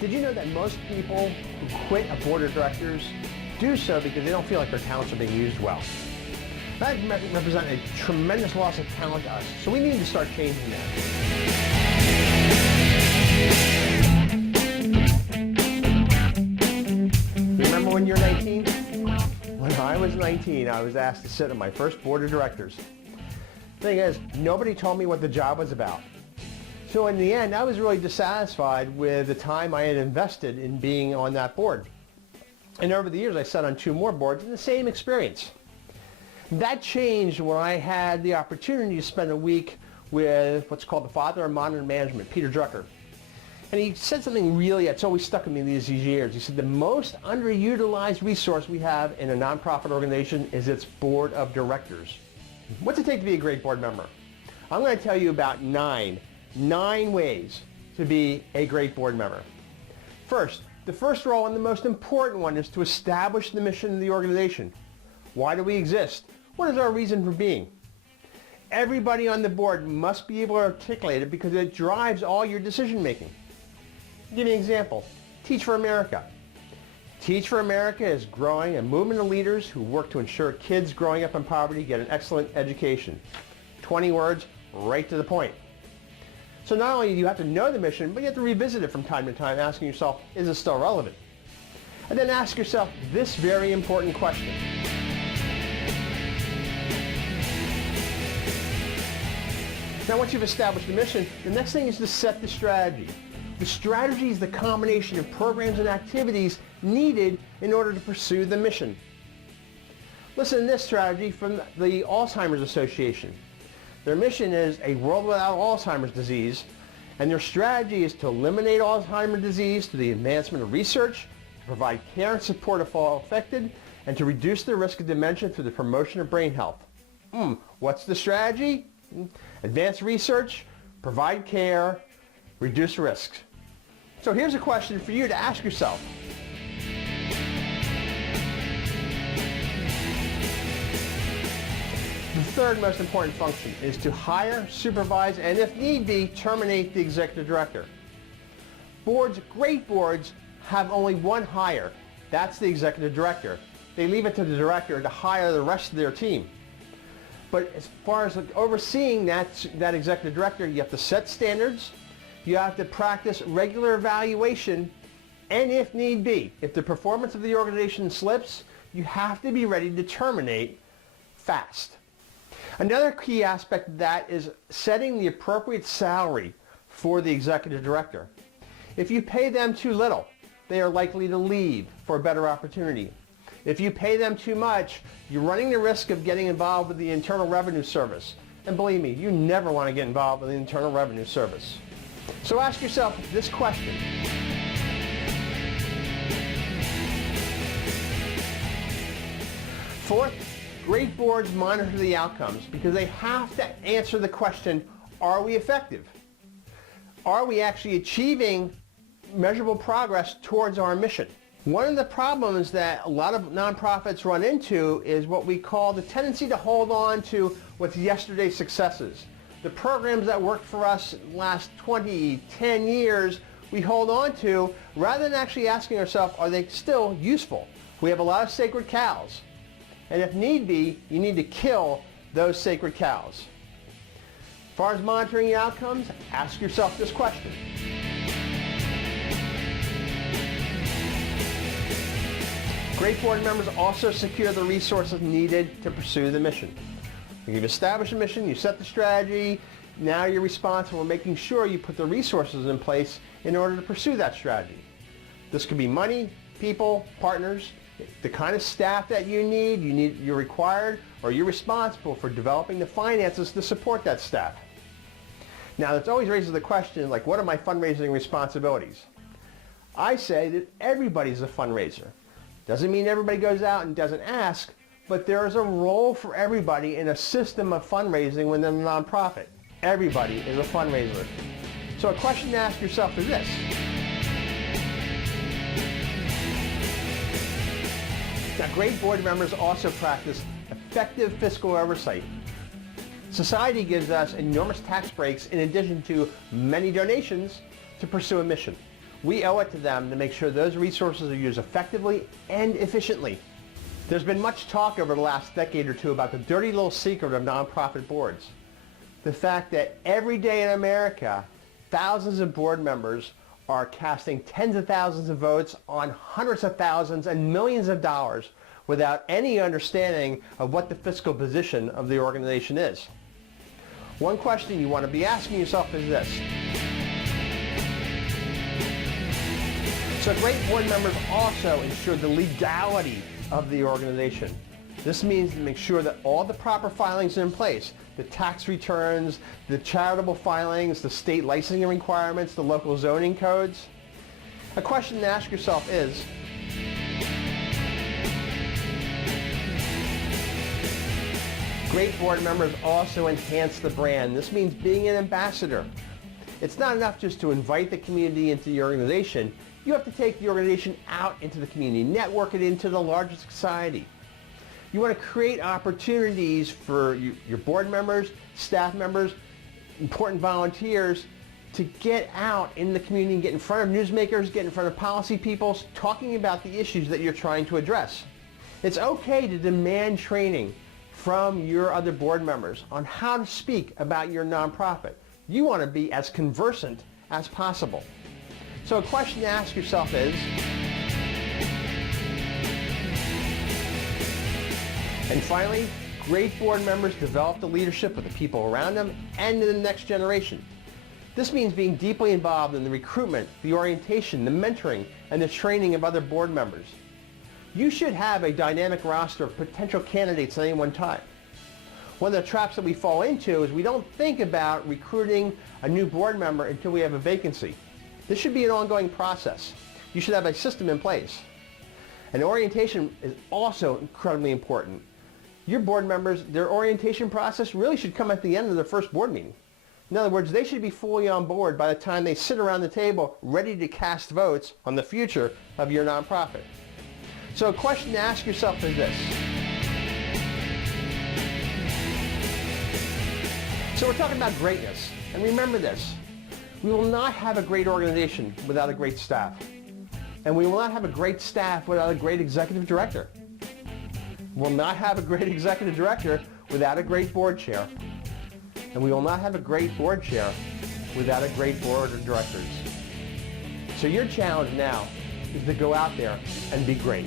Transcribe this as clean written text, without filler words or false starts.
Did you know that most people who quit a board of directors do so because they don't feel like their talents are being used well? That represents a tremendous loss of talent to us, so we need to start changing that. Remember when you were 19? When I was 19, I was asked to sit on my first board of directors. The thing is, nobody told me what the job was about. So in the end, I was really dissatisfied with the time I had invested in being on that board. And over the years, I sat on 2 more boards and the same experience. That changed when I had the opportunity to spend a week with what's called the father of modern management, Peter Drucker. And he said something really that's always stuck with me these years. He said the most underutilized resource we have in a nonprofit organization is its board of directors. What's it take to be a great board member? I'm going to tell you about 9 ways to be a great board member. First, the first role and the most important one is to establish the mission of the organization. Why do we exist? What is our reason for being? Everybody on the board must be able to articulate it because it drives all your decision making. Give me an example. Teach for America. Teach for America is growing a movement of leaders who work to ensure kids growing up in poverty get an excellent education. 20 words, right to the point. So not only do you have to know the mission, but you have to revisit it from time to time, asking yourself, is it still relevant? And then ask yourself this very important question. Now once you've established the mission, the next thing is to set the strategy. The strategy is the combination of programs and activities needed in order to pursue the mission. Listen to this strategy from the Alzheimer's Association. Their mission is a world without Alzheimer's disease, and their strategy is to eliminate Alzheimer's disease through the advancement of research, to provide care and support of all affected, and to reduce the risk of dementia through the promotion of brain health. What's the strategy? Advance research, provide care, reduce risks. So here's a question for you to ask yourself. The third most important function is to hire, supervise, and if need be, terminate the executive director. Boards, great boards, have only one hire. That's the executive director. They leave it to the director to hire the rest of their team. But as far as overseeing that executive director, you have to set standards, you have to practice regular evaluation, and if need be, if the performance of the organization slips, you have to be ready to terminate fast. Another key aspect of that is setting the appropriate salary for the executive director. If you pay them too little, they are likely to leave for a better opportunity. If you pay them too much, you're running the risk of getting involved with the Internal Revenue Service. And believe me, you never want to get involved with the Internal Revenue Service. So ask yourself this question. Fourth, great boards monitor the outcomes because they have to answer the question, are we effective? Are we actually achieving measurable progress towards our mission? One of the problems that a lot of nonprofits run into is what we call the tendency to hold on to what's yesterday's successes. The programs that worked for us last 20, 10 years, we hold on to rather than actually asking ourselves, are they still useful? We have a lot of sacred cows. And if need be, you need to kill those sacred cows. As far as monitoring the outcomes, ask yourself this question. Great board members also secure the resources needed to pursue the mission. You've established a mission, you set the strategy, now you're responsible for making sure you put the resources in place in order to pursue that strategy. This could be money, people, partners, the kind of staff that you're required, or you're responsible for developing the finances to support that staff. Now, that always raises the question, like, what are my fundraising responsibilities? I say that everybody's a fundraiser. Doesn't mean everybody goes out and doesn't ask, but there is a role for everybody in a system of fundraising within a nonprofit. Everybody is a fundraiser. So a question to ask yourself is this. Now, great board members also practice effective fiscal oversight. Society gives us enormous tax breaks in addition to many donations to pursue a mission. We owe it to them to make sure those resources are used effectively and efficiently. There's been much talk over the last decade or two about the dirty little secret of nonprofit boards. The fact that every day in America, thousands of board members are casting tens of thousands of votes on hundreds of thousands and millions of dollars without any understanding of what the fiscal position of the organization is. One question you want to be asking yourself is this. So great board members also ensure the legality of the organization. This means to make sure that all the proper filings are in place, the tax returns, the charitable filings, the state licensing requirements, the local zoning codes. A question to ask yourself is, great board members also enhance the brand. This means being an ambassador. It's not enough just to invite the community into the organization. You have to take the organization out into the community, network it into the larger society. You want to create opportunities for your board members, staff members, important volunteers to get out in the community and get in front of newsmakers, get in front of policy people, talking about the issues that you're trying to address. It's okay to demand training from your other board members on how to speak about your nonprofit. You want to be as conversant as possible. So a question to ask yourself is, and finally, great board members develop the leadership of the people around them and in the next generation. This means being deeply involved in the recruitment, the orientation, the mentoring, and the training of other board members. You should have a dynamic roster of potential candidates at any one time. One of the traps that we fall into is we don't think about recruiting a new board member until we have a vacancy. This should be an ongoing process. You should have a system in place. And orientation is also incredibly important. Your board members, their orientation process really should come at the end of their first board meeting. In other words, they should be fully on board by the time they sit around the table ready to cast votes on the future of your nonprofit. So a question to ask yourself is this. So we're talking about greatness. And remember this. We will not have a great organization without a great staff. And we will not have a great staff without a great executive director. We'll not have a great executive director without a great board chair. And we will not have a great board chair without a great board of directors. So your challenge now is to go out there and be great.